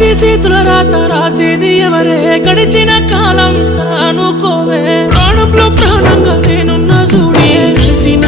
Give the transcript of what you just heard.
వ్యక్తి చేతుల రాత రాసేది ఎవరే గడిచిన కాలం అనుకోవే ప్రాణంలో ప్రాణంగా నేనున్న చూడే కలిసిన